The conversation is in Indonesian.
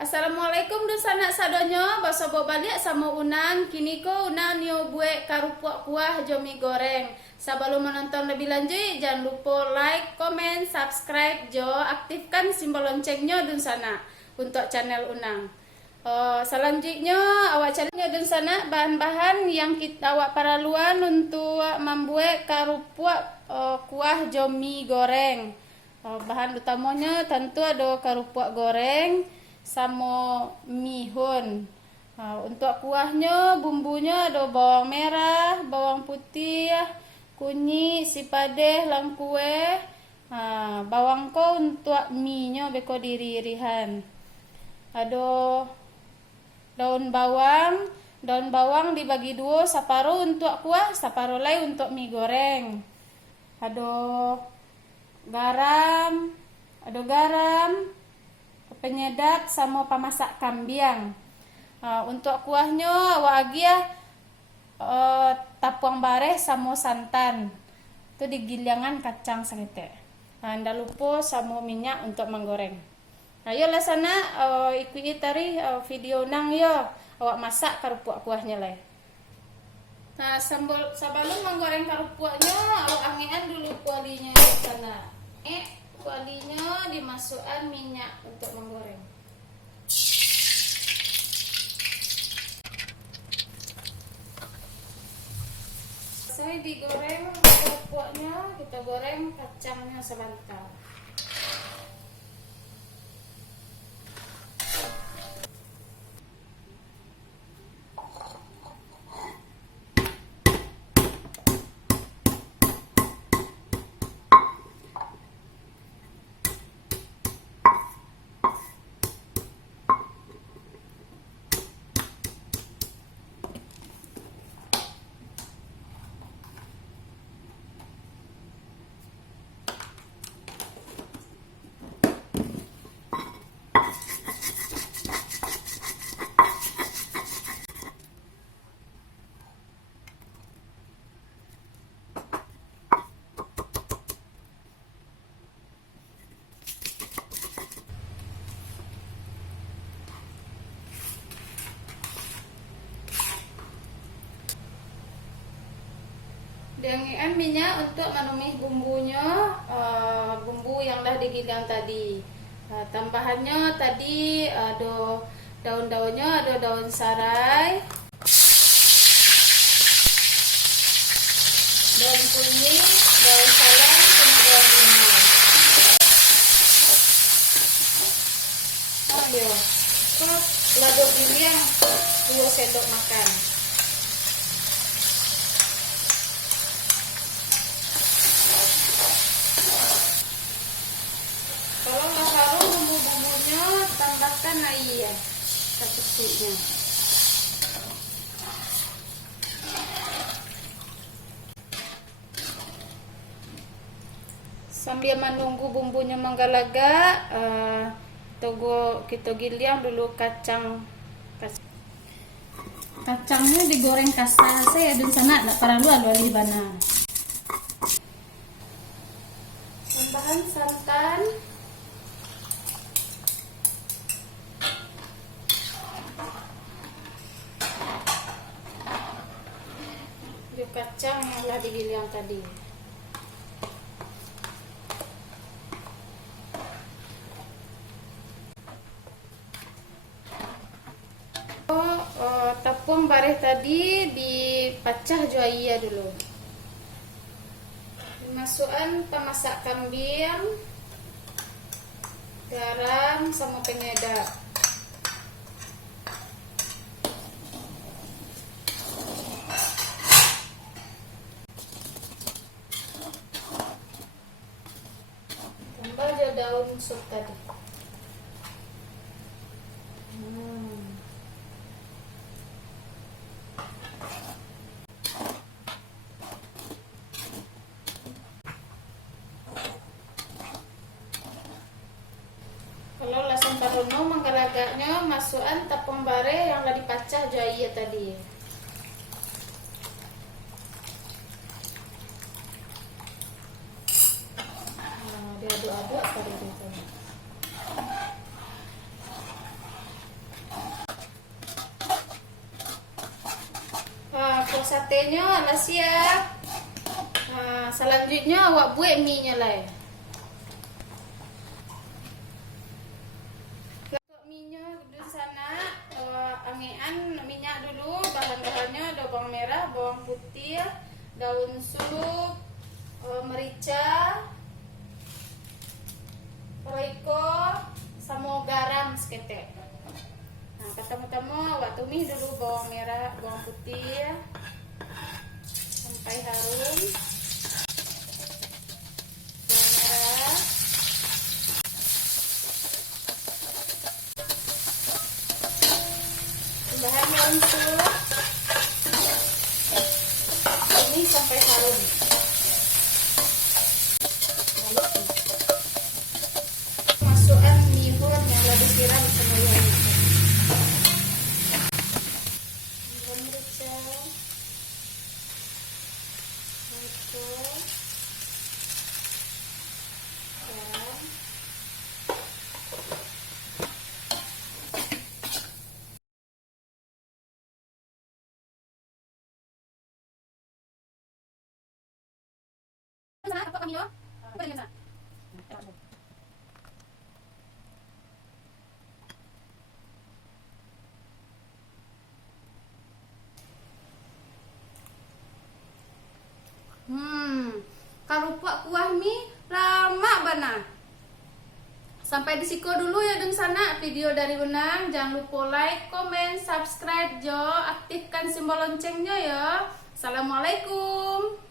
Assalamualaikum dan sanak sadonyo, basobo balik sama unang. Kini ko unang nyo buat karupuak kuah jomi goreng. Sebelum menonton lebih lanjut, jangan lupa like, komen, subscribe, jo aktifkan simbol loncengnya dan sana untuk channel unang. Selanjutnya awak channelnya dan sana bahan-bahan yang kita awak paraluan untuk membuat karupuak kuah jomi goreng. Bahan utamanya tentu ada karupuak goreng sama mihun. Untuk kuahnya bumbunya ada bawang merah, bawang putih, kunyit, sipadeh, langkue. Bawang ko untuk mie-nya beko diri-irihan. Ada daun bawang dibagi dua, separuh untuk kuah, separuh lain untuk mie goreng. Ada garam, penyedap sama pemasak kambiang. Untuk kuahnya awak agi tapuang bareh sama santan. Itu digilingan kacang sakete. Ndak lupa sama minyak untuk menggoreng. Ayo lah sana ikuti tari video nang yo awak masak karupuak kuahnya lah. Sebelum menggoreng karupuaknya awak angean dulu kualinya di sana. Kualinya dimasukkan minyak untuk menggoreng. Selesai digoreng karupuaknya, kita goreng kacangnya sebentar. Dengan minyak untuk menumis bumbunya, bumbu yang dah digiling tadi. Tambahannya tadi ada daun-daunnya, ada daun sarai, daun kunyit, daun salam, sama daun limau. Terus lado giling 2 sendok makan. Kalau nggak harum bumbu-bumbunya, tambahkan air secukupnya. Sambil menunggu bumbunya menggalagak, kita giling dulu kacangnya digoreng kasar saya dan sana tidak perlu alwali bana. Tambahan santan, kacang yang telah digiling tadi. Tepung bareh tadi dipecah juaya dulu. Dimasukkan pemasak kambiang, garam sama penyedap. Tambah aja daun sup tadi. Kalau langsung taruhno menggalagaknya masukkan tepung bare yang tadi dipacah jaya tadi. Diaduk-aduk tadi itu. satenya lah siap. Nah, selanjutnya awak buat mie nya lah. Untuk mie nya di sana angean minyak dulu. Bahan-bahannya ada bawang merah, bawang putih, daun sup, merica, roiko, sama garam seketek. Nah, pertama-tama awak tumis dulu bawang merah, bawang putih sampai harum. Bawang merah, tambahan daun sup, tumis sampai harum. Masukkan mihun yang sudah disiram semuanya. Merica, garam, karupak kuah mie lama bana. Sampai di situ dulu ya deng sana video dari Unang. Jangan lupa like, comment, subscribe jo, aktifkan simbol loncengnya ya. Assalamualaikum.